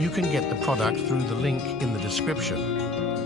You can get the product through the link in the description.